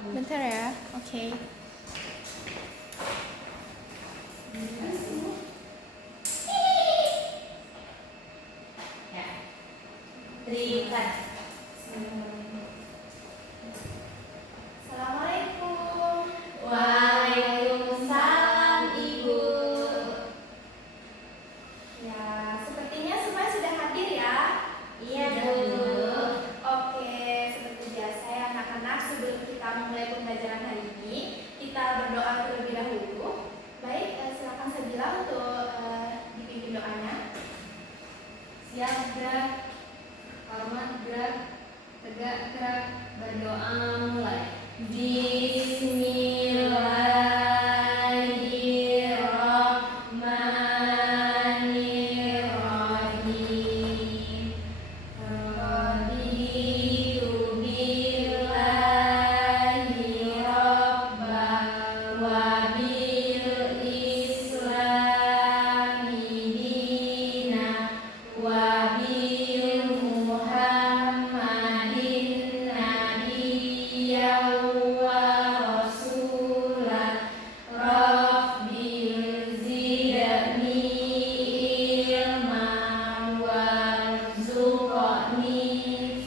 Bentar ya, oke. Ya, terikat. Assalamualaikum. Waalaikumsalam, Ibu. Ya, sepertinya semua sudah hadir ya. Iya, Bu. Oke, seperti biasa ya anak-anak, sebelum kita memulai pembelajaran hari ini, kita berdoa terlebih dahulu. Baik, silakan Sabila untuk dipimpin doanya. Siap gerak, hormat gerak, tegak gerak, berdoa mulai. Bismillahirrahmanirrahim. Raditu billahi rabba wa bil islami dina wa bil muhammadin nabiyyan wa rasulah. Rabbil zidni ilman warzuqni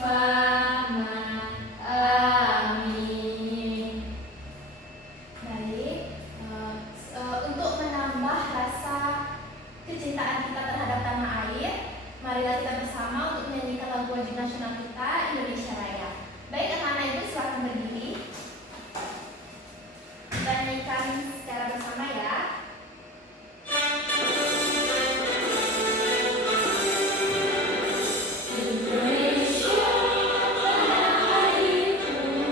fahman. Amin. Baik, untuk menambah rasa kecintaan kita terhadap tanah air, marilah kita bersama untuk menyanyikan lagu wajib nasional kita, Indonesia Raya. Baik, anak-anak ibu silakan berdiri. Kita nyanyikan secara bersama ya. Indonesia tanah airku,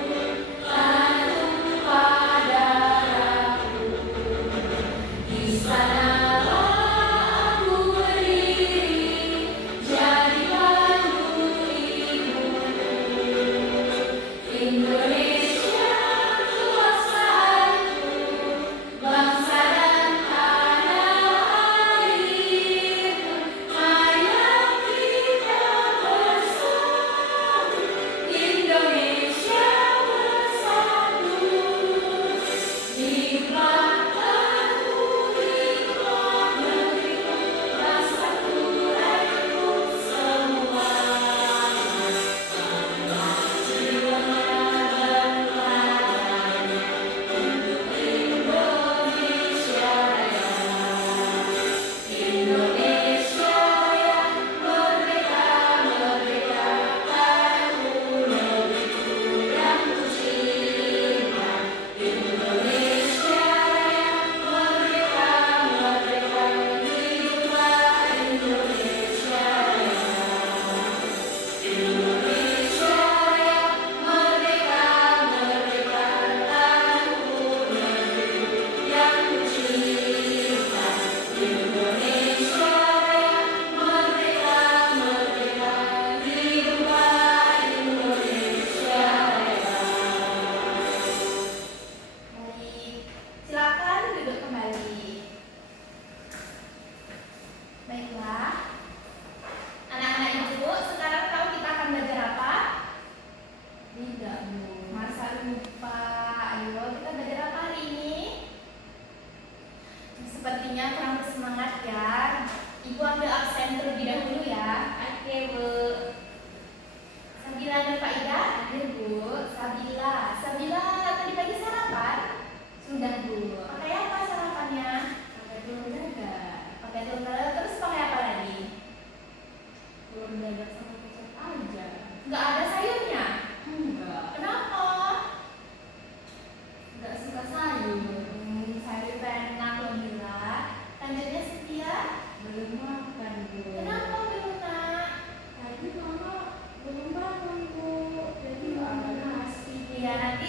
tanah tumpah darahku. Di sanalah aku berdiri, jadi pandu ibuku. Indonesia kekuasaanku, bangsa dan tanah airku. Marilah kita bersatu, Indonesia bersatu. Hiduplah tanahku, hiduplah negeriku, bangsaku, rakyatku semua. Jiwanya berkorban untuk Indonesia Raya. Indonesia Raya, merdeka, merdeka, tanahku, negeriku yang kucinta. Indonesia Raya, merdeka, merdeka, hiduplah Indonesia Raya. Indonesia Raya, merdeka, merdeka, tanahku, negeriku yang kucinta. Indonesia Raya, merdeka, merdeka, hiduplah Indonesia Raya. Baik, silakan duduk kembali. Baiklah, anak-anak ibu, sekarang tahu kita akan belajar apa? Tidak, Bu. Masa lupa. Ayo, kita belajar apa hari ini? Sepertinya kurang bersemangat ya. Ibu ambil absen terlebih dahulu ya. Oke, Bu. Sabila dan Pak Ida? Hadir, Bu. Sabila tadi pagi sarapan? Sudah, Bu. Pakai apa sarapannya? Pakai telur dadar. Pakai telur, terus pakai apa lagi? Telur dadar sama kecap aja. Nggak ada sayurnya? Enggak. Kenapa? Enggak suka sayur. Sayur itu enak loh Mila. Lanjutnya Setia. Belum makan, Bu. Kenapa belum nak? Tadi Mama belum bangun, Bu. Jadi nggak ada nasi. Iya, nanti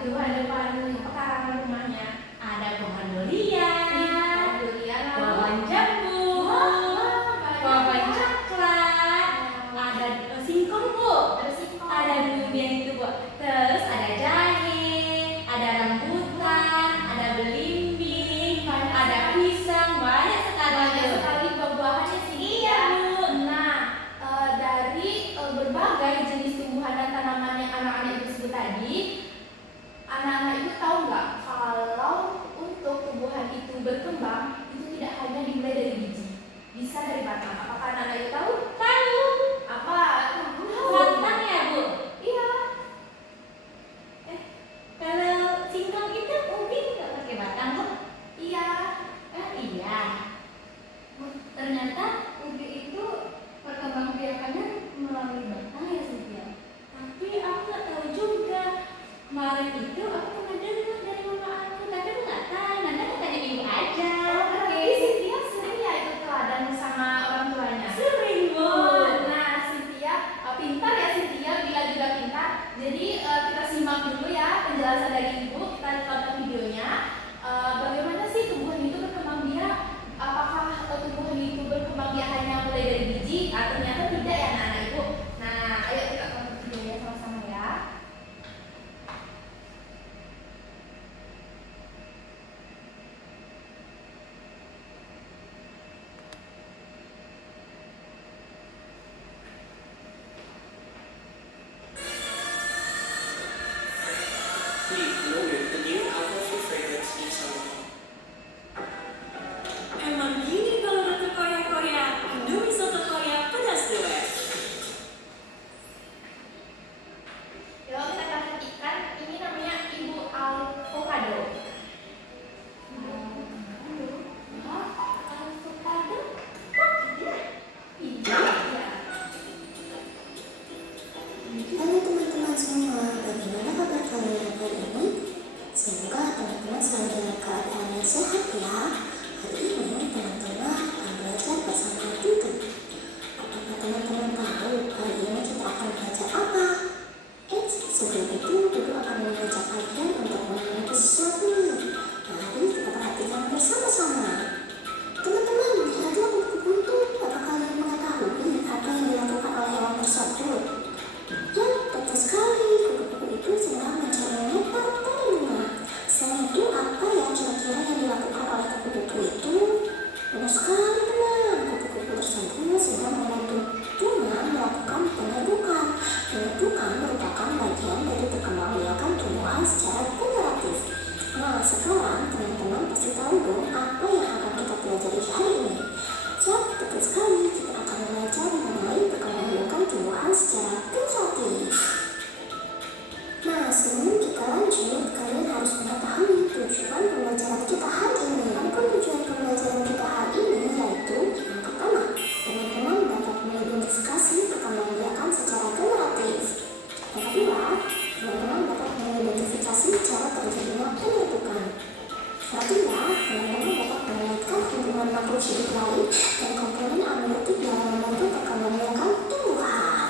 Tuhan depan pekarangan rumahnya Ada pohon durian, pohon jambu, pohon coklat, ada singkong Bu, ada durian itu Bu. Terus ada jahe, ada rambutan, ada belimbing, ada pisang, banyak sekali Bu. buah-buahannya sih. Iya Bu. Nah, dari berbagai jenis tumbuhan dan tanaman yang anak-anak ibu sebut tadi, anak-anak ibu tahu nggak kalau untuk tumbuhan itu berkembang itu tidak hanya dimulai dari biji, bisa dari batang. Apakah anak-anak ibu tahu? Tahu. Apa? Batang ya Bu. Iya. Kalau singkong itu mungkin nggak pakai batang Bu. Iya. Iya. Ternyata ubi itu perkembangbiakannya melalui batang ya Cynthia. Tapi aku nggak tahu juga. Kemarin itu aku pernah dengar dari mama aku, tapi aku nggak tahu. Nanti aku tanya ibu aja. Berarti Cynthia sering ya ikut teladan sama orang tuanya. Sering Bu. Nah, Cynthia pintar ya Cynthia, bila juga pintar. Jadi kita simak dulu ya penjelasan dari ibu. Kita tonton videonya. Bagaimana sih tumbuhan itu berkembang biak? Apakah tumbuhan itu berkembang biak hanya mulai dari biji? Ternyata tidak ya anak-anak ibu. Nah, ayo kita tonton videonya sama-sama ya. Please note the new alcohol fragrance is on. Emang gini kalau dokter Korea, Indomie soto Korea pedas dewek. Yuk kita perhatikan, ini namanya ibu avocado. Avocado? Kok hijau ya? Halo teman-teman semua, bagaimana kabar kalian hari ini? Semoga teman-teman selalu dalam keadaan yang sehat ya. Hari ini teman-teman akan belajar bersama Dudu. Apakah teman-teman tahu hari ini kita akan belajar apa? Sebelum itu Dudu akan mengajak kalian untuk mengenai sesuatu nih. Mari kita perhatikan bersama-sama. Teman-teman, lihatlah buku-buku itu. Apakah kalian mengetahui apa yang dilakukan oleh hewan tersebut? Ya, betul sekali. Kupu-kupu itu sedang mencari nektar dari bunga. Selain itu, apa ya kira-kira yang dilakukan oleh kupu-kupu itu? Benar sekali, teman. Kupu-kupu tersebut sedang membantu bunga melakukan penyerbukan. Penyerbukan merupakan bagian dari perkembangbiakan tumbuhan secara generatif. Nah, sekarang teman-teman pasti tahu dong apa yang akan kita pelajari hari ini. Ya, betul sekali. Kita akan belajar mengenai perkembangbiakan tumbuhan secara generatif. Nah, sebelum kita lanjut, kalian harus mengetahui tujuan pembelajaran kita hari ini. Apa tujuan pembelajaran kita hari ini? Yaitu yang pertama, teman-teman dapat mengidentifikasi perkembangbiakan secara generatif. Yang kedua, teman-teman dapat mengidentifikasi cara terjadinya penyerbukan. Yang ketiga, teman-teman dapat mengaitkan hubungan makhluk hidup lain dan komponen amniotik dalam membantu perkembangbiakan tumbuhan.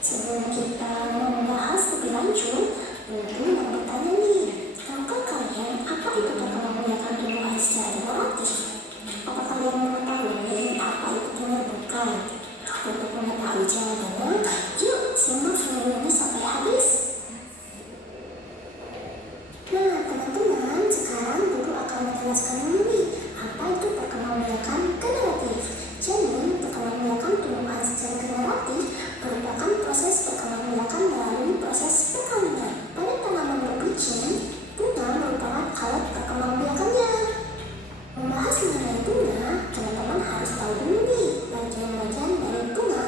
Sebelum kita membahas lebih lanjut, tentu yang bertanya nih, tahukah kalian apa itu perkembangbiakan tumbuhan secara generatif? Apa kalian mengetahui apa itu penyerbukan? Untuk mengetahui jawabannya, yuk simak video ini sampai habis. Nah, teman-teman, sekarang Dudu akan menjelaskan dulu nih, apa itu perkembangbiakan generatif. Jadi, perkembangbiakan tumbuhan secara generatif merupakan proses perkembangbiakan melalui proses perkawinan. Pada tanaman berbiji, bunga merupakan alat perkembangbiakannya. Membahas mengenai bunga, teman-teman harus tahu dulu nih bagian-bagian dari bunga.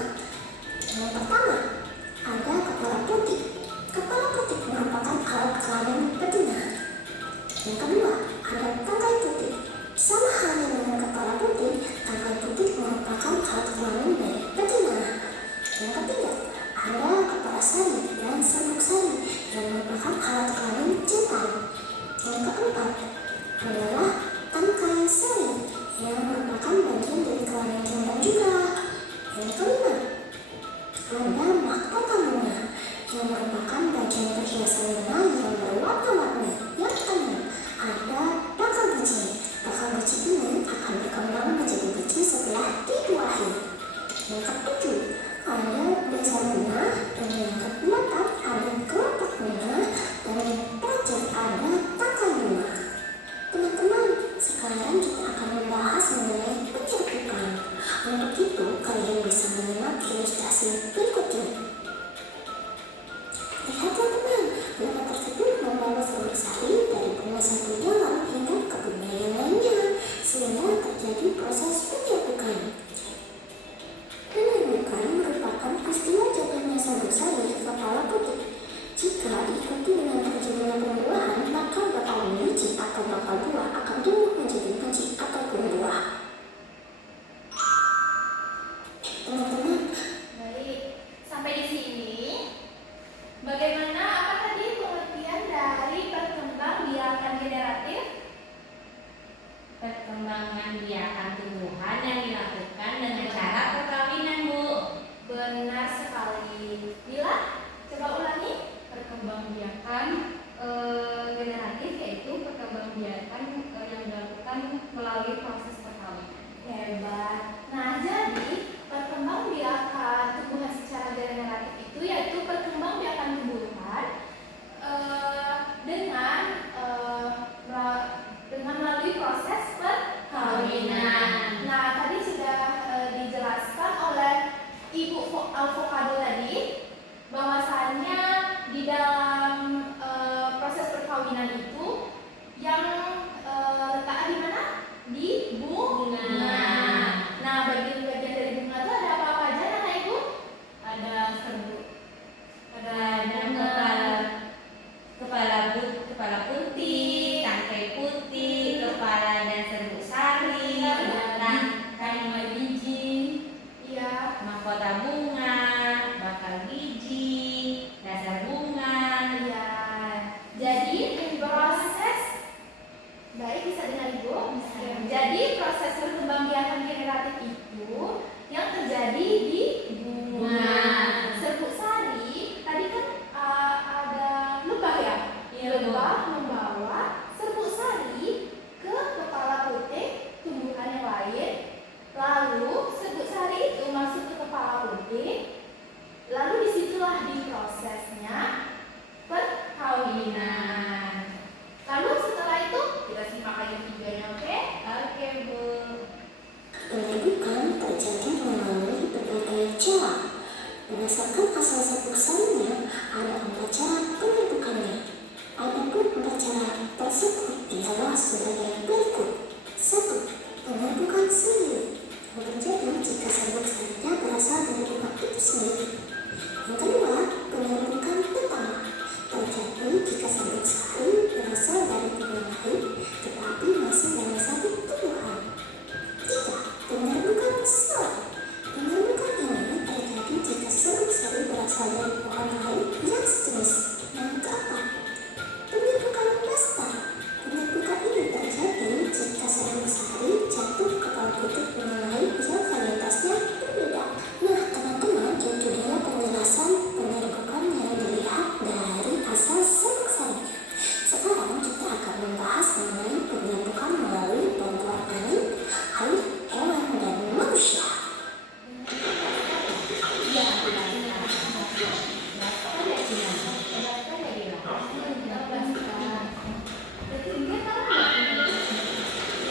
Yang pertama, ada kepala putih. Kepala putih merupakan alat kelamin betina. Yang kedua, ada tangkai putih. Sama halnya dengan kepala putih, tangkai putih merupakan alat kelamin dari betina. Yang ketiga, ada kepala sari dan sabuk sari yang merupakan alat kelamin jantan. Yang keempat, adalah tangkai sari yang merupakan bagian dari kelamin jantan juga. Yang kelima, ada mahkota bunga yang merupakan bagian perhiasan bunga yang Nanti dengan terjadinya pembuahan, maka bakal biji atau bakal buah akan tumbuh menjadi biji ataupun buah. Teman-teman, Baik, sampai di sini. Bagaimana apa tadi pengertian dari perkembangbiakan generatif? Perkembangan biakan tumbuhan yang dilakukan dengan cara perkawinan, Bu. Benar sekali. Bila, coba ulangi. Perkembangbiakan generatif yaitu perkembangbiakan yang dilakukan melalui proses perkawinan. Hebat. Nah, jadi perkembangbiakan tumbuhan secara generatif itu yaitu perkembangbiakan tumbuhan dengan melalui proses perkawinan. Nah, tadi sudah dijelaskan oleh Ibu Avocado tadi bahwasannya di dalam proses perkawinan itu yang letaknya di mana? Di bunga. Nah, bagian-bagian dari bunga itu ada apa-apa aja, Nana Ibu? Ada serbuk, Ada kepala putih, tangkai putih, kepala dan serbuk sari, dan kalimat biji, Iya. mahkota bunga, bakal biji, dasar bunga. Iya. Jadi proses baik bisa dengar Ibu? Bisa. Jadi proses perkembangbiakan generatif itu yang terjadi di bunga. Serbuk sari tadi kan ada lebah ya? Iya, Bu. Lebah membawa serbuk sari ke kepala putih tumbuhan yang lain. Lalu serbuk sari itu masuk ke kepala putih. Lalu disitulah diprosesnya perkawinan. Lalu setelah itu kita simak aja videonya, oke? Oke, Bu. penyerbukan terjadi melalui berbagai cara. Berdasarkan asal serbuk sarinya, ada 4 cara penyerbukannya. Adapun 4 cara tersebut ialah sebagai berikut. 1. Penyerbukan sendiri yang terjadi jika serbuk sarinya berasal dari bunga itu sendiri. Yang kedua, penyerbukan pertama terjadi jika serbuk sari berasal dari bunga lain tetapi masih dalam satu tumbuhan. 3. Penyerbukan sel. Penyerbukan ini terjadi jika serbuk sari berasal dari pohon lain yang sejenis. Yang keempat, penyerbukan pesta. Penyerbukan ini terjadi jika serbuk sari jatuh ke kepala putih bunga lain yang varietasnya berbeda. Nah, teman-teman, itu dia penjelasan penyerbukan yang dilihat dari asal serbuk sarinya. Sekarang kita akan membahas mengenai penyerbukan melalui bantuan angin, air, hewan, dan manusia. Iya, Berarti dia tahu nggak?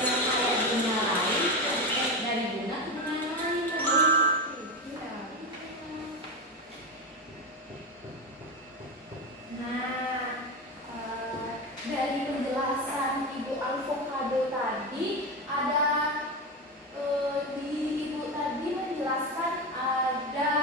yang kayak bunga lain, dari bunga ke bunga yang lain, Bu. Iya. Nah, dari penjelasan Ibu Avocado tadi ada di Ibu tadi menjelaskan ada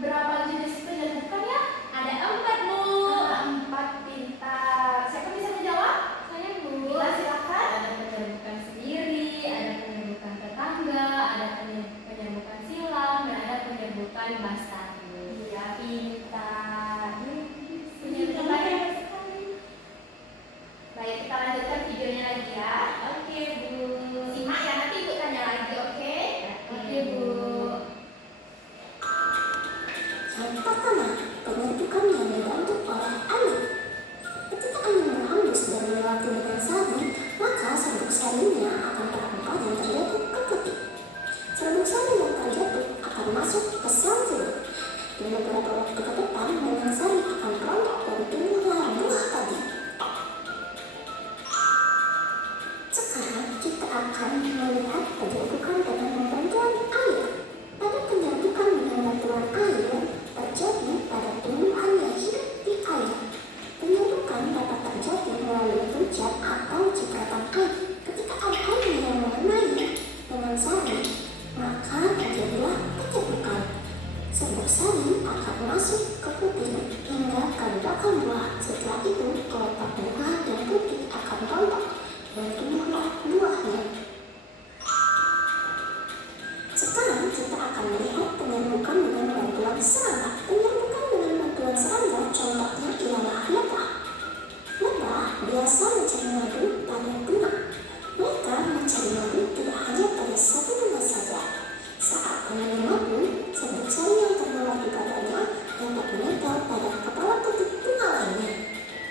berapa jenis penyerbukan ya? Ada 4, Bu. Ada 4, pintar. Siapa bisa menjawab? Saya Bu. Bila silakan. Ada penyerbukan sendiri, ada penyerbukan tetangga, ada penyerbukan silang, dan ada penyerbukan bastard. Iya, pintar. Penyerbukan lain. Baik, kita lanjutkan videonya lagi ya. Oke, Bu. biasa mencari madu pada bunga. Mereka mencari madu tidak hanya pada satu bunga saja. Saat menanam madu, serbuk sari yang termawar di badannya dapat menempel pada kepala petik bunga lainnya,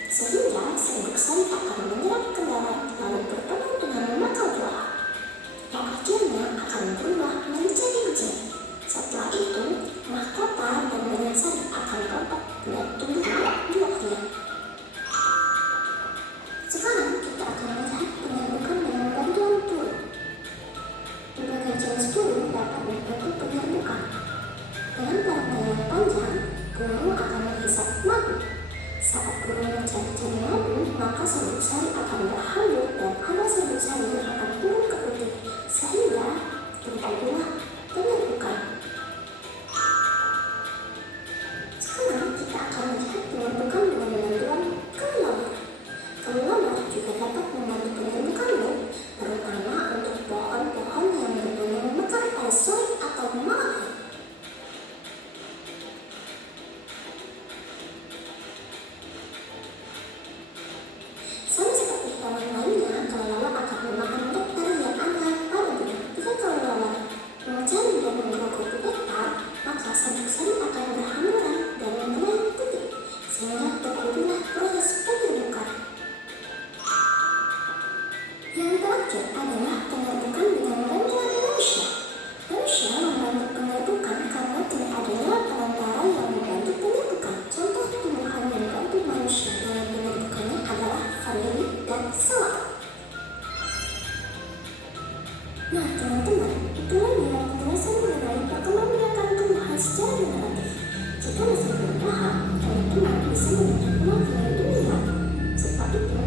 sehingga serbuk sari akan menyerap ke dalam lalu bertemu dengan memakan buah, yang akhirnya akan berubah menjadi biji. Setelah itu, mahkota dan banyak sari akan rontok dan tumbuh buahnya. Sekarang kita akan melihat penyerbukan dengan bantuan burung. Berbagai jenis burung dapat membantu penyerbukan. Dengan parangnya yang panjang, burung akan menghisap madu. Saat burung mencari-cari madu, maka serbuk sari akan berhambur dan ada serbuk sari yang akan turun ke putih, sehingga terjadilah penyerbukan. Sekarang kita akan melihat penyerbukan dengan bantuan kelelawar. Kelelawar juga dapat membantu penyerbukan loh, terutama untuk pohon-pohon yang berbunga mekar pada sore atau malam hari. Sama seperti hewan lainnya, kelelawar akan memakan nektar yang ada pada bunga. Jika kelelawar mencari dan menggerogoti nektar, maka serbuk sari akan berhamburan dan menyerang putih, sehingga terjadilah proses penyerbukan. Yang terakhir adalah penyerbukan dengan bantuan manusia. Manusia membantu penyerbukan karena tidak adanya perantara yang membantu penyerbukan. Contoh tumbuhan yang membantu manusia dalam penyerbukannya adalah vanili dan salak. Nah teman-teman, itulah dia penjelasan mengenai perkembangbiakan tumbuhan secara generatif. Jika masih belum paham, teman-teman bisa menonton ulang video ini ya. Setelah itu,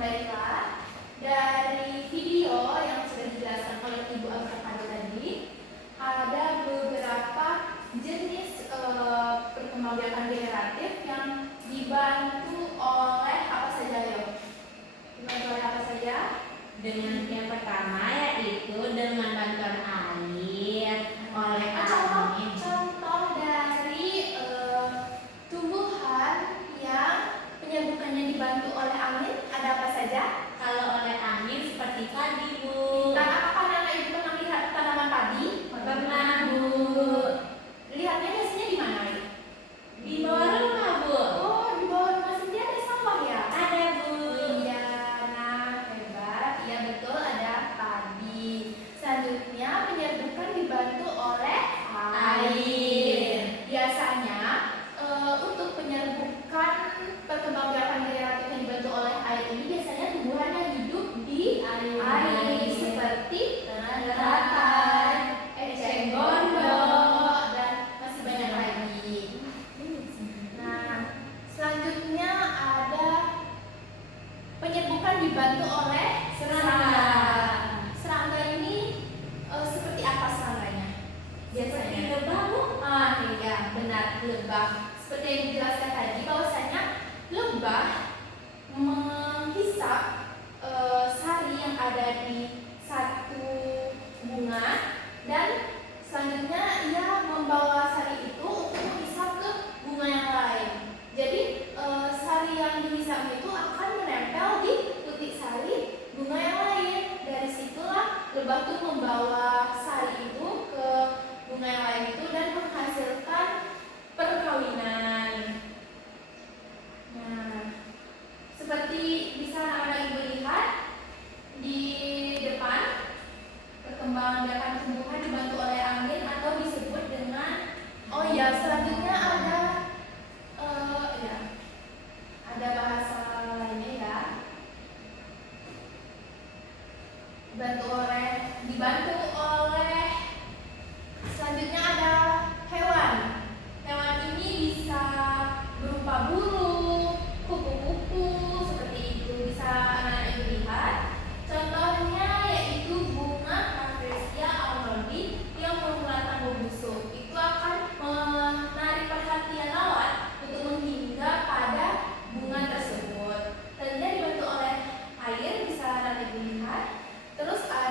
baiklah, dari video yang sudah dijelaskan oleh Ibu Avocado tadi, ada beberapa jenis perkembangbiakan generatif yang dibantu oleh apa saja ya? Dibantu oleh apa saja? Dengan yang pertama yaitu dengan bantuan air oleh angin. Contoh dari tumbuhan yang penyerbukannya dibantu oleh angin ada apa saja? Kalau oleh angin seperti padi, Bu. Dan apakah anak ibu pernah melihat tanaman padi? Pernah, Bu. Lihatnya biasanya di mana? Wi? Di bawah rumah, Bu. Oh, di bawah rumah sendiri ada sawah ya? Ada, Bu. Iya, nah hebat. Iya betul ada padi. Selanjutnya penyerbukan dibantu oleh air. Biasanya untuk penyerbukan perkembangbiakan generatif yang dibantu oleh air ini biasanya tumbuhan yang hidup di air seperti daratan, eceng gondok, dan masih banyak lagi. Nah, selanjutnya ada penyerbukan dibantu oleh serangga. Serangga ini seperti apa seranganya? Seperti lebah, Bu. Iya, benar, lebah. Seperti yang dijelaskan tadi, bahwasanya lebah menghisap sari yang ada di satu bunga dan selanjutnya ia membawa sari itu untuk menghisap ke bunga yang lain. Jadi sari yang dihisap itu akan menempel di putik sari bunga yang lain. Dari situlah lebah itu membawa sari itu ke bunga yang lain itu dan menghasilkan perkawinan. Nah, seperti bisa anak ibu lihat di depan, perkembangbiakan tumbuhan dibantu oleh angin atau disebut dengan selanjutnya ada bahasa lainnya ya. Dibantu oleh selanjutnya ada hewan. Hewan ini bisa berupa burung, kupu-kupu, seperti itu. Bisa anak-anak ibu lihat. Contohnya yaitu bunga Rafflesia arnoldii yang menggunakan busuk. Itu akan menarik perhatian lawan untuk menghingga pada bunga tersebut. Tentunya dibantu oleh air, bisa anak ibu lihat. Terus ada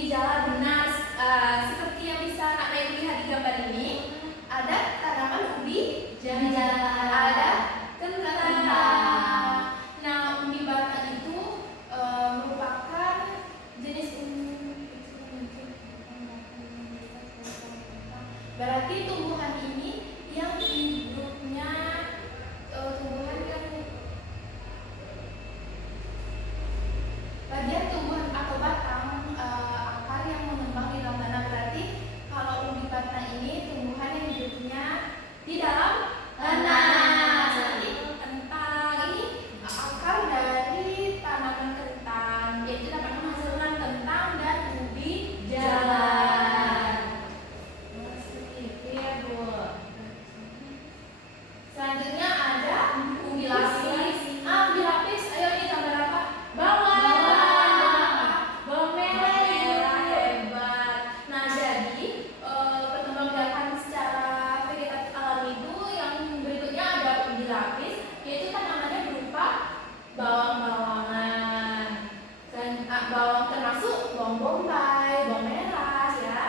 ubi jalar benar. Seperti yang bisa Kak Naya lihat di gambar ini, ada tanaman ubi jalar, ada kentang. Nah, ubi batang itu merupakan jenis berarti tumbuhan ini yang hidupnya tumbuhan yang bagian tumbuhan atau batang akar yang mengembang di dalam tanah. Berarti kalau ubi batang ini tumbuhan yang hidupnya di dalam tanah. Seperti kentang ini akar dari tanaman kentang, yaitu dapat menghasilkan kentang dan ubi jalar. Seperti itu ya, Bu. Selanjutnya ada ubi lapis. Ubi lapis, ayo ini gambar apa? Bawang merah. Hebat. Nah, jadi perkembangbiakan secara vegetatif alami itu yang berikutnya ada ubi lapis, yaitu tanamannya berupa bawang-bawangan. Dan bawang termasuk bawang bombay, bawang merah ya.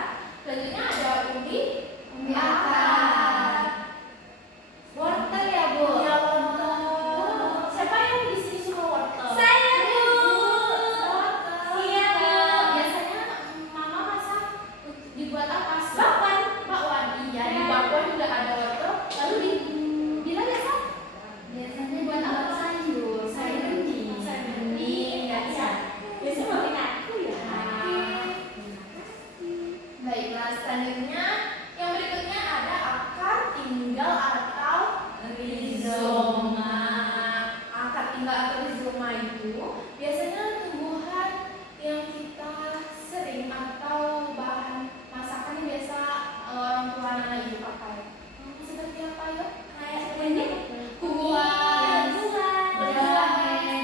Selanjutnya ada ubi akar. Wortel ya, Bu. Ya, wortel. Siapa yang di sini suka wortel? Saya, Bu. Wortel. Iya, Bu. Biasanya mama masak dibuat apa? Bakwan. Bakwan. Iya, di bakwan juga ada wortel. Lalu di bila biasa? Biasanya buat apa? Sayur. Sayur bening. Sayur bening. Ya, bisa. Biasanya maafin aku ya. Baiklah, selanjutnya yang berikutnya ada akar tinggal atau rizoma. Akar tinggal atau rizoma itu biasanya tumbuhan yang kita sering atau bahan masakan yang biasa orang tua anak ibu pakai. Seperti apa ya? Kayak ini. Kuah,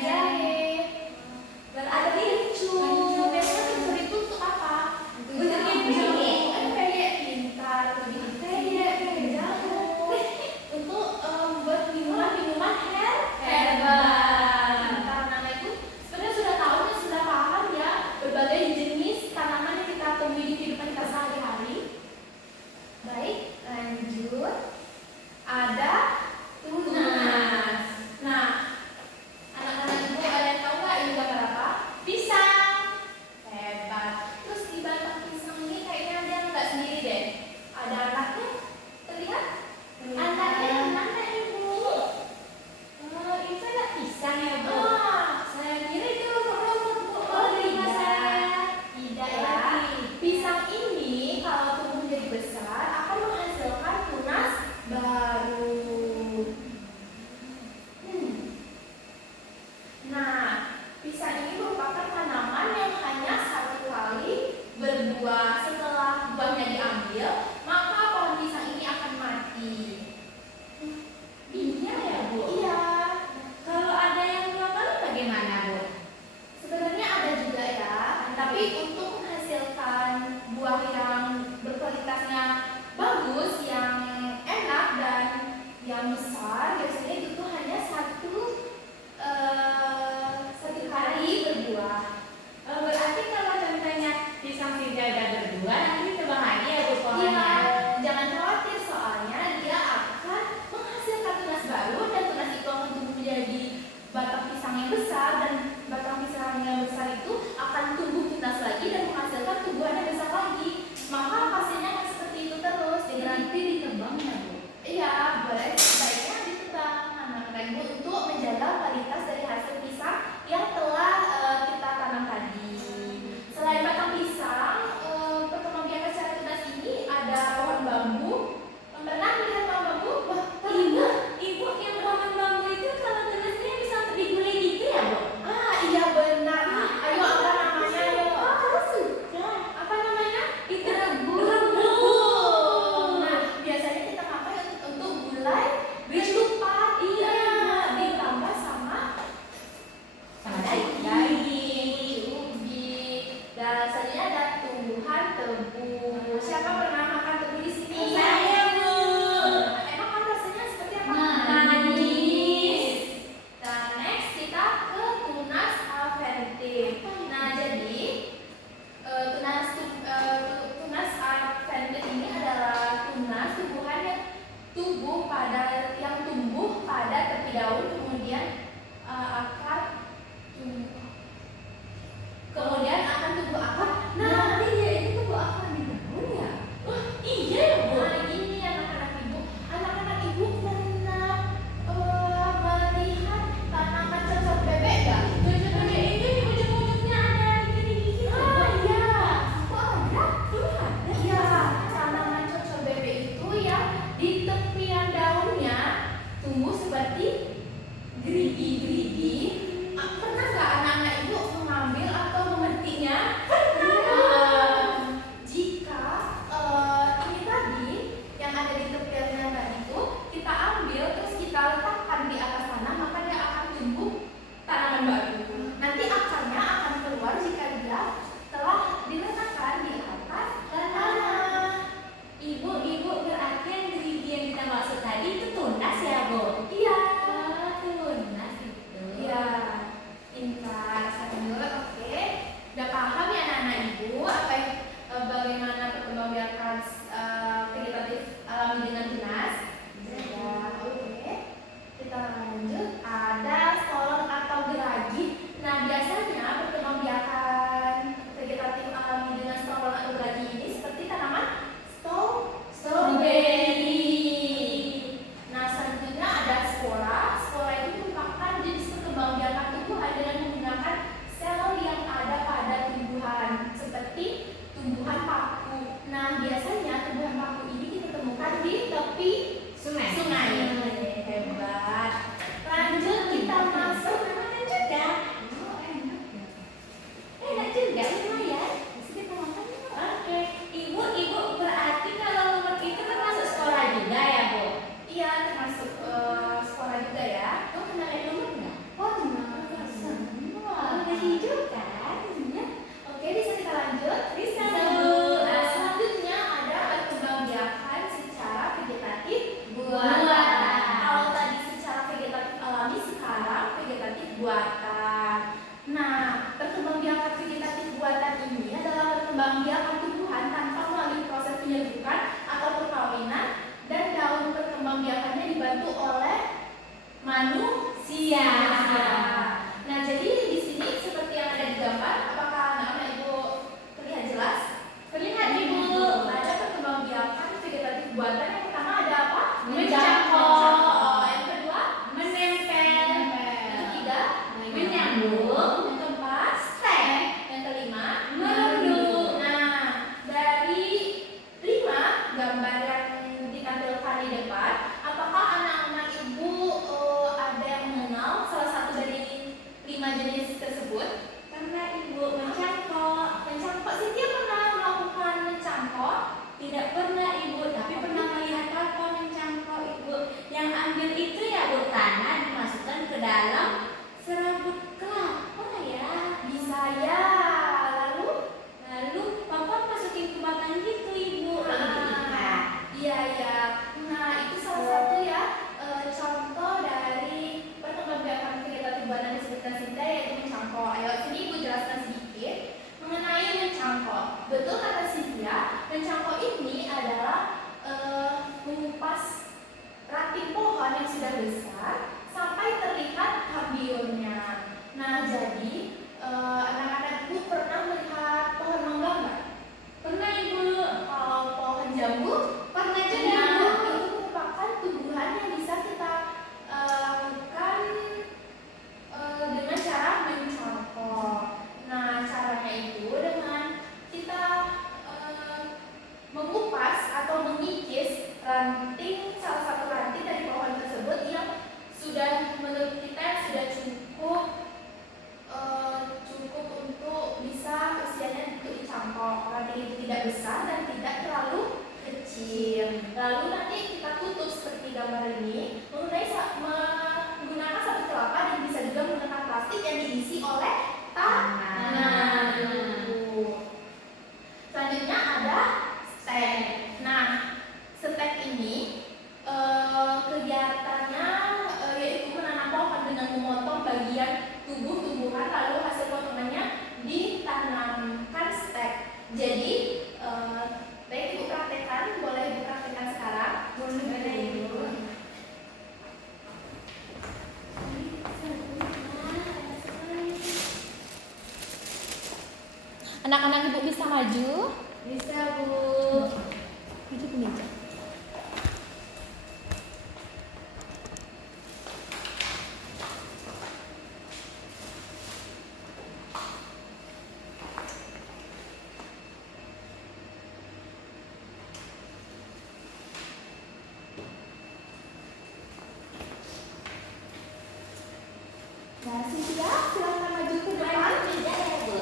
jahe. Ada kencur. Biasanya kencur itu untuk apa? Untuk yang peyek. Peyek pintar, lebih peyek jamu. Untuk buat minuman herbal. Karena itu sebenarnya sudah tahu dan sudah paham ya berbagai jenis tanaman yang kita temui di kehidupan kita sehari-hari. Baik, lanjut. Ada tunas. Nah, anak-anak ibu ada yang tahu nggak ini gambar apa? Pisang. Hebat. Terus di batang pisang ini kayaknya ada yang nggak sendiri deh. Ada anaknya. Terlihat? Anaknya yang mana, Ibu? Itu ada pisang ya, Bu. Saya kira itu rumput-rumput, Bu. Tidak. Tidak ya. Pisang ini kalau tumbuh menjadi besar akan menghasilkan tunas baru. Nah, pisang ini merupakan tanaman yang hanya satu kali berbuah. Setelah buahnya diambil, maka pohon pisang ini akan mati. Iya ya, Bu. Iya. Kalau ada yang dua kali bagaimana, Bu? Sebenarnya ada juga ya, tapi untuk menghasilkan buah yang berkualitasnya bagus, yang enak dan yang besar, biasanya itu tuh hanya satu kali berbuah. Berarti kalau contohnya pisang tidak ada berbuah, nanti berbahaya ya, Bu, Iya, pohonnya. jangan khawatir soalnya dia akan menghasilkan tunas baru dan tunas itu akan tumbuh menjadi batang pisang yang besar dan batang pisang yang besar itu akan tumbuh tunas lagi dan menghasilkan tumbuhan yang besar lagi. Maka hasilnya akan seperti itu terus. Jadi Berarti ditebang ya, Bu? iya, boleh sebaiknya ditebang anak-anak ibu untuk menjaga kualitas dari hasil pisang yang telah kita tanam tadi. Selain batang pisang, perkembangbiakan secara tunas ini ada pohon bambu. Pernah melihat pohon bambu? Wah, Ibu yang pohon bambu itu kalau tulisnya bisa digulai gitu ya, Bu? iya benar. Ayo apa namanya? Ayo. Aku suka. Apa namanya? Itu Nah, biasanya kita pakai untuk gulai ketupat. Iya, ditambah sama daging, ubi, dan selanjutnya ada tumbuhan tebu. Siapa pernah makan tebu di sini? Saya, Bu. Emang kan rasanya seperti apa? Manis. Nah, next kita ke tunas alventif. Nah, jadi tunas anak-anak ibu bagaimana perkembangbiakan vegetatif alami dengan dinas? Ya, oke. Kita lanjut. Ada stolon atau geragi. Nah, biasanya perkembangbiakan vegetatif alami dengan stolon atau geragi ini seperti tanaman stroberi. Nah, selanjutnya ada spora. Spora itu merupakan jenis perkembangbiakan tumbuhan dengan menggunakan sel yang ada pada tumbuhan seperti tumbuhan paku. Nah, biasanya tumbuhan paku ini kita temukan di tepi sungai. Hebat. Lanjut kita masuk juga. Enak juga lumayan. Bisa kita makan yuk. Oke. Ibu berarti kalau lumut itu termasuk sekolah juga ya, Bu? iya termasuk spora juga ya. Kamu kenal lumut nggak? Oh, kenal. Warna hijau kan? Ya. Oke, bisa kita lanjut? Bisa, Bu. Bu. Nah, selanjutnya ada perkembangbiakan secara vegetatif buatan. Buatan. Kalau tadi secara vegetatif alami, sekarang vegetatif buatan. Nah, perkembangbiakan vegetatif buatan ini adalah perkembangbiakan tumbuhan tanpa melalui proses penyerbukan atau perkawinan, dan daun perkembangbiakannya dibantu oleh manusia. Nah, jadi di sini seperti yang ada di gambar, apakah anak-anak ibu terlihat jelas? Terlihat, Ibu. Ada perkembangbiakan vegetatif buatan. Yang pertama ada apa? Mencampur. Yang kedua, Menempel. yang ketiga, Menyambung. yang keempat, stek. Yang kelima, Merunduk. Nah, dari 5 gambar yang ditampilkan di depan, apakah anak-anak ibu ada yang mengenal salah satu dari 5 jenis tersebut? Karena Ibu mencangkok. Mencangkok, Cynthia pernah melakukan mencangkok? Tidak pernah, Ibu, tapi pernah melihat apa mencangkok, Ibu. Yang ambil itu ya, Bu, tanah dimasukkan ke dalam serabut kelapa ya. Bisa ya. Lalu Papa masukin ke batang gitu, Ibu. Lalu diikat. Iya ya. Nah, itu salah satu ya contoh dari perkembangbiakan vegetatif buatan yang disebutkan Sinta, yaitu mencangkok. Ayo sini Ibu jelaskan sedikit mengenai mencangkok. Betul kata Cynthia, mencangkok ini adalah mengupas ranting pohon yang sudah besar sampai terlihat kambionnya. Nah, jadi anak-anak ibu pernah melihat pohon mangga nggak? Pernah, Ibu. Kalau pohon jambu Pernah juga, nah, Bu. itu merupakan tumbuhan yang bisa kita lakukan dengan cara mencangkok. Nah, caranya itu dengan kita mengupas atau mengikis salah satu ranting dari pohon tersebut yang sudah menurut kita sudah cukup untuk bisa usianya untuk dicangkok. Ranting itu tidak besar dan tidak terlalu kecil. Lalu nanti kita tutup seperti gambar ini menggunakan sabut kelapa, dan bisa juga menggunakan plastik yang diisi oleh tanah. Nah. Selanjutnya ada stek. Nah, stek ini kegiatannya yaitu menanam pohon dengan memotong bagian tubuh tumbuhan, lalu hasil potongannya ditanamkan stek. Jadi baik Ibu praktekkan, boleh Ibu praktekkan sekarang. Boleh, Ibu. Anak-anak Ibu bisa maju. Bisa, Bu. Maju ke meja. Nah, Cynthia, silakan maju ke depan. Maju tidak ya, Bu?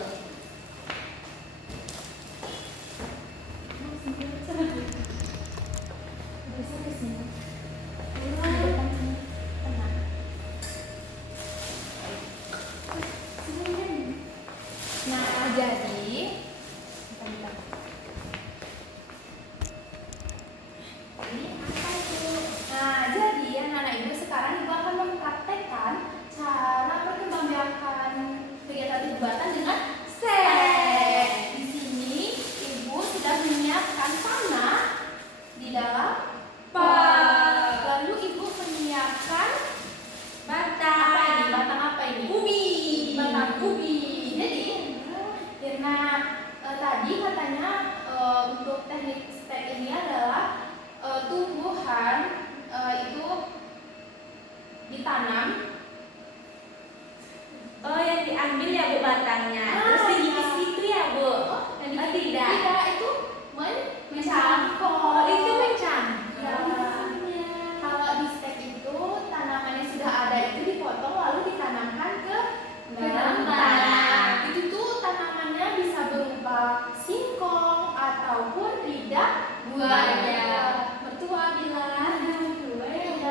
singkong ataupun lidah buaya. Betul Abila.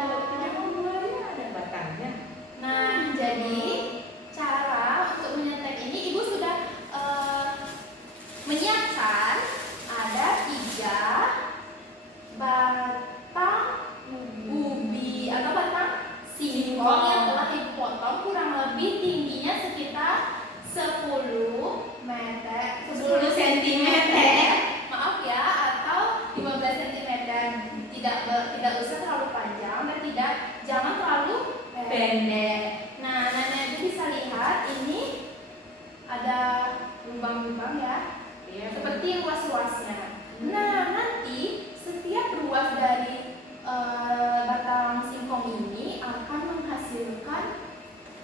Kenapa buaya ada batangnya? Nah, jadi cara untuk menyetek ini ibu sudah menyiapkan ada 3 batang ubi atau batang singkong yang telah dipotong kurang lebih tingginya sekitar 10 cm. Maaf ya, atau 15 cm. Tidak usah terlalu panjang dan jangan terlalu pendek. Nah, nenek ibu bisa lihat ini ada lubang-lubang ya, seperti ruas-ruasnya. Nah, nanti setiap ruas dari batang singkong ini akan menghasilkan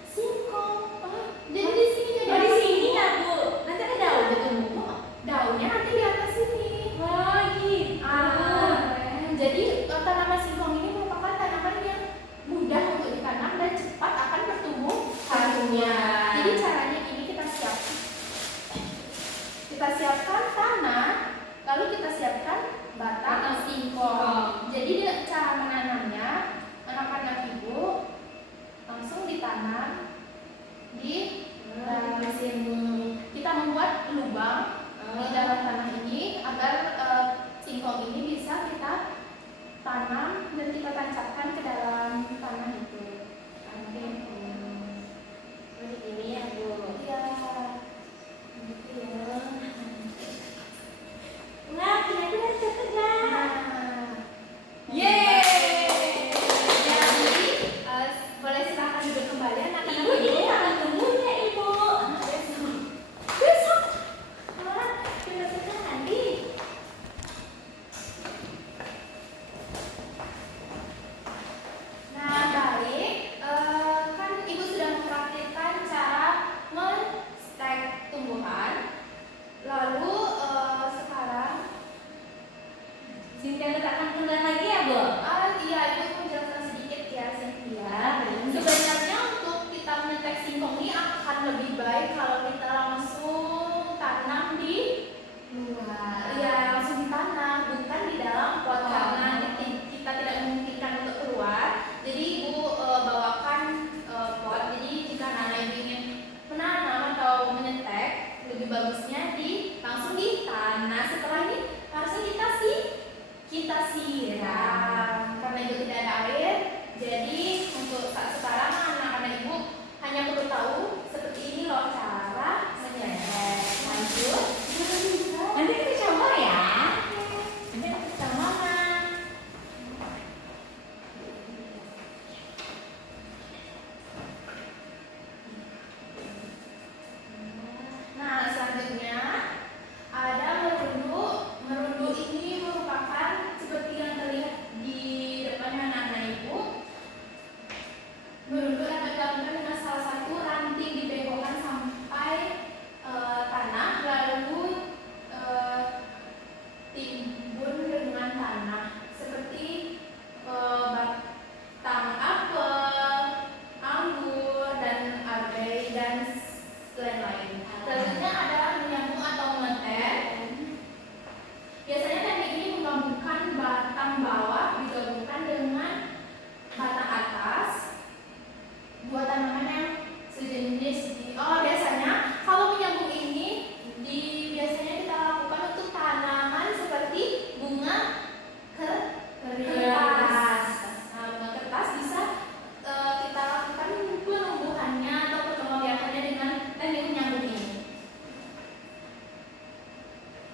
singkong. Jadi di sini ada Di sini ya Bu. Nanti ada daun itu. daunnya nanti di atas sini. Wah gitu. Jadi tanaman singkong ini merupakan tanaman yang mudah untuk ditanam dan cepat akan bertumbuh harunya. Jadi caranya ini kita siapkan tanah, lalu kita siapkan batang singkong. Jadi cara menanamnya, anak-anak ibu langsung ditanam di dalam sini. Kita membuat lubang di dalam tanah ini agar singkong ini bisa kita tanam dan kita tancapkan ke dalam tanah itu. Seperti ini ya Bu. Iya. Gitu ya. Nah, kira-kira kerja. Nah, Yeay. jadi boleh silakan duduk kembali anak-anak Ibu ini kapan tumbuhnya Ibu? Besok. Besok nanti. Nah, baik. Kan ibu sudah mempraktikkan cara men-stek tumbuhan. Lalu sekarang Cynthia letakkan kendang lagi ya Bu? iya, ibu mau jelaskan sedikit ya, Cynthia. Ya, Sebenarnya untuk kita menyetek singkong ini akan lebih baik kalau kita langsung tanam di luar. Iya, langsung ditanam, bukan di dalam pot karena kita tidak memungkinkan untuk keluar. Jadi ibu bawakan pot. Jadi jika anak ibu ingin menanam atau menyetek, lebih bagusnya langsung di tanah. Setelah ini harusnya kita siram karena itu tidak ada air. Jadi untuk saat sekarang anak-anak ibu hanya perlu tahu seperti ini loh cara menyetek. Lanjut. Nanti kita coba ya. Nanti kita mana? Nah, selanjutnya ada merundu. Merundu ini merupakan seperti yang terlihat di depannya anak-anak ibu. Merundu dapat dilakukan dengan salah satu ranting dibengkokkan sampai tanah, lalu timbun dengan tanah seperti batang apel, anggur, dan abai dan lain-lain. Selanjutnya ada menyambung atau menetek. Biasanya teknik ini menggabungkan batang bawah digabungkan dengan batang atas, dua tanaman yang sejenis. Biasanya kalau menyambung ini biasanya kita lakukan untuk tanaman seperti bunga kertas. Nah, bunga kertas bisa kita lakukan penumbuhannya atau perkembangbiakannya dengan teknik menyambung ini.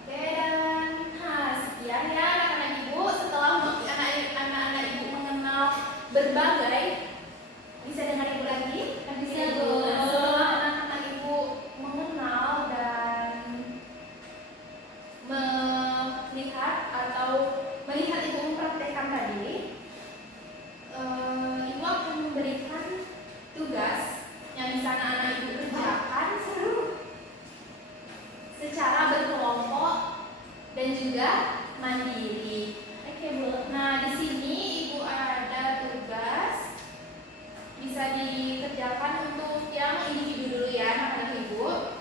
Oke, dan sekian ya anak-anak ibu. Setelah anak-anak ibu mengenal berbagai, bisa dengar ibu lagi? Bisa, Bu. Setelah anak-anak ibu mengenal dan melihat ibu mempraktekkan tadi, ibu akan memberikan tugas yang bisa anak-anak ibu kerjakan secara berkelompok dan juga mandiri. Oke Bu. Nah, di sini ibu ada tugas bisa dikerjakan untuk yang individu dulu ya anak-anak ibu.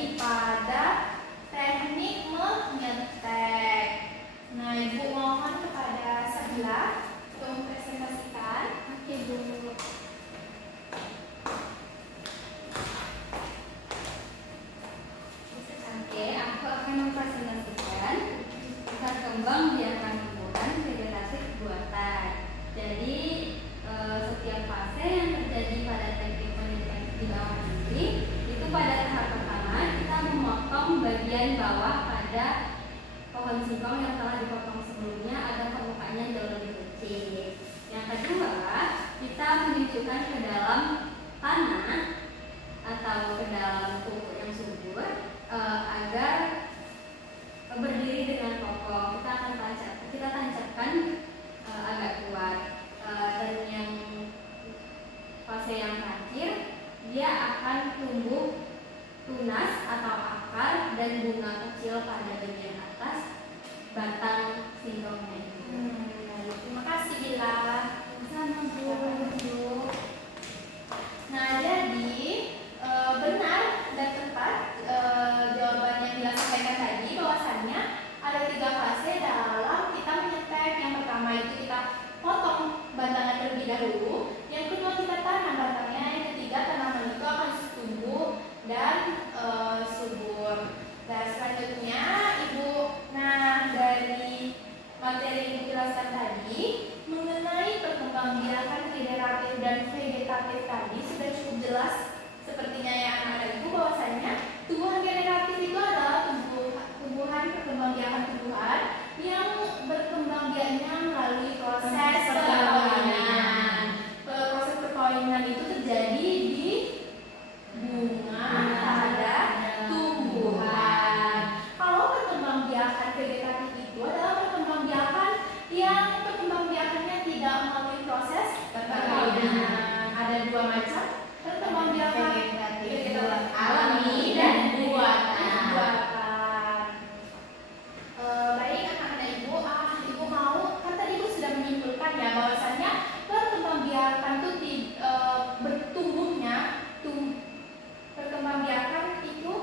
terjadi pada teknik menyetek. Nah, Ibu mohon kepada sebelah untuk mempresentasikan. Oke, Bu. Oke, aku akan mempresentasikan perkembangbiakan tumbuhan vegetatif buatan. Jadi setiap fase yang terjadi pada teknik penelitian di bawah ini, itu pada tahap pertama kita memotong bagian bawah pada pohon singkong yang telah dipotong sebelumnya agar permukaannya jauh lebih kecil. Yang kedua, kita menunjukkan ke dalam tanah atau ke dalam pupuk yang subur agar berdiri dengan kokoh. Kita tancapkan agak kuat. Dan yang fase yang terakhir, dia akan tumbuh tunas atau akar dan bunga kecil pada bagian atas batang singkongnya. Terima kasih Bila. Sama Bu. Nah, jadi benar dan tepat jawaban yang Bila sampaikan tadi, bahwasannya ada 3 fase dalam kita menyetek. Yang pertama itu kita potong batangan terlebih dahulu, yang kedua kita tanam batangnya, yang ketiga tanaman itu akan tumbuh dan subur. Dan selanjutnya Ibu, nah dari materi yang Ibu jelaskan tadi mengenai perkembangbiakan generatif dan vegetatif tadi sudah cukup jelas sepertinya ya anak-anak Ibu, bahwasanya tumbuhan generatif itu adalah tumbuhan perkembangbiakan tumbuhan yang berkembangbiaknya melalui proses perkawinan. Proses perkawinan itu terjadi di bunga pada tumbuhan. Kalau perkembangbiakan vegetatif itu adalah perkembangbiakan yang perkembangbiakannya tidak melalui proses perkawinan. Ada 2 macam perkembangbiakan vegetatif alami dan buatan. Baik anak-anak Ibu, Ibu mau kan tadi Ibu sudah menyimpulkan ya bahwasannya perkembangbiakan itu perkembangbiakan itu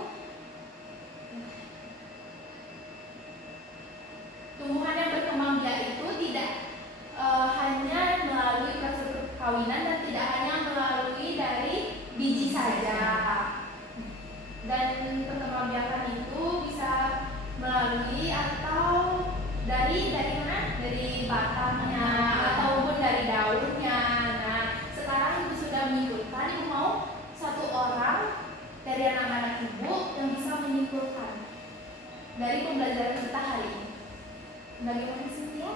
tumbuhan yang berkembang biak itu tidak hanya melalui proses perkawinan dan tidak hanya melalui dari biji saja. Dan perkembangbiakan itu bisa melalui atau dari mana? Dari batangnya ataupun dari daunnya. Nah, sekarang Ibu sudah menyimpulkan, Ibu mau satu orang dari anak-anak Ibu yang bisa menyimpulkan dari pembelajaran kita hari ini. Bagaimana Cynthia?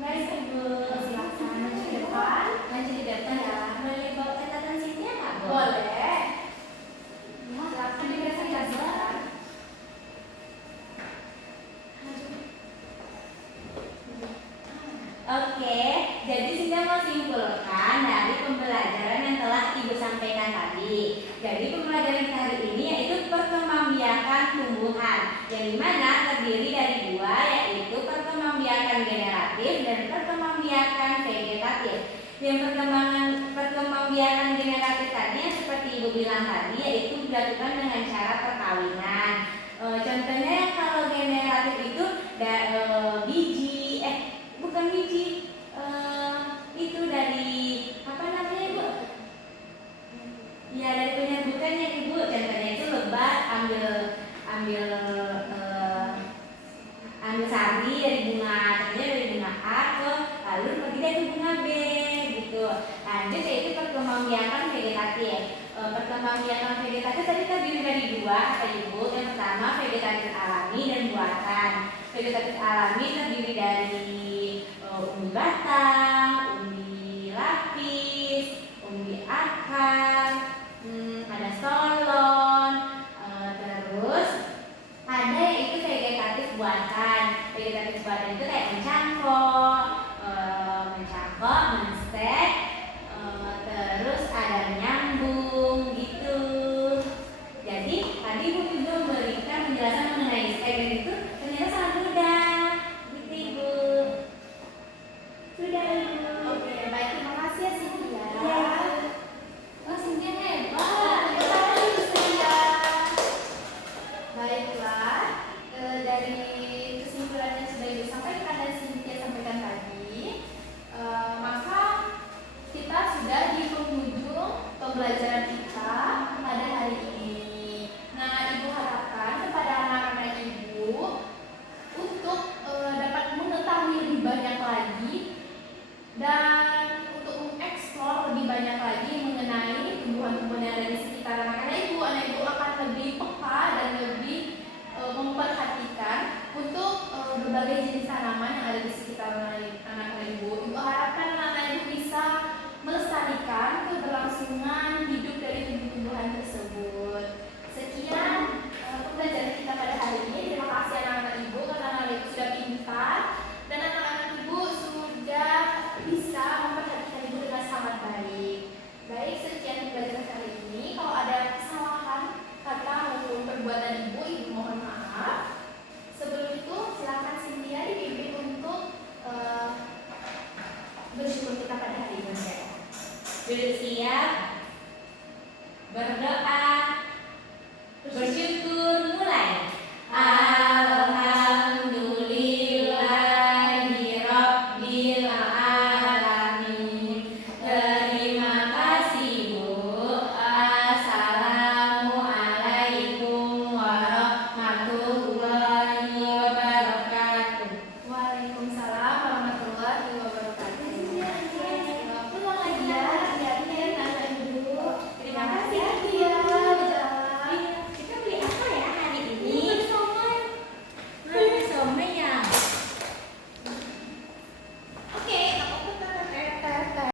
Mari Ibu. Silakan maju ke depan. Maju di depan ya. Boleh bawa catatan sini nggak, Bu? Boleh. Silakan dipresentasikan. Oke, jadi Sinda mau simpulkan dari pembelajaran yang telah Ibu sampaikan tadi. Jadi pembelajaran kita hari ini yaitu perkembangbiakan tumbuhan, yang dimana terdiri dari 2, yaitu perkembangbiakan generatif dan perkembangbiakan vegetatif. Yang perkembangbiakan generatif tadi yang seperti Ibu bilang tadi, yaitu dilakukan dengan cara perkawinan. Contohnya kalau generatif itu bukan biji, itu dari apa namanya Ibu? Ya dari penyerbukannya Ibu. Contohnya itu lebat, ambil sari dari bunga, contohnya dari bunga A lalu pergi dari bunga B gitu. Lanjut yaitu perkembangbiakan vegetatif. Perkembangbiakan vegetatif tadi terdiri dari 2 kata Ibu. Yang pertama vegetatif alami dan buatan. Vegetatif alami terdiri dari umbi batang, umbi lapis, umbi akar, ada stolon, terus ada yaitu vegetatif buatan. Vegetatif buatan itu kayak mencangkok, menstek, terus ada menyambung gitu. Jadi tadi Ibu juga memberikan penjelasan mengenai stek dan itu ternyata sangat mudah gitu Ibu. Sudah dari kesimpulan yang sudah Ibu sampaikan dan Cynthia sampaikan tadi, maka kita sudah di penghujung pembelajaran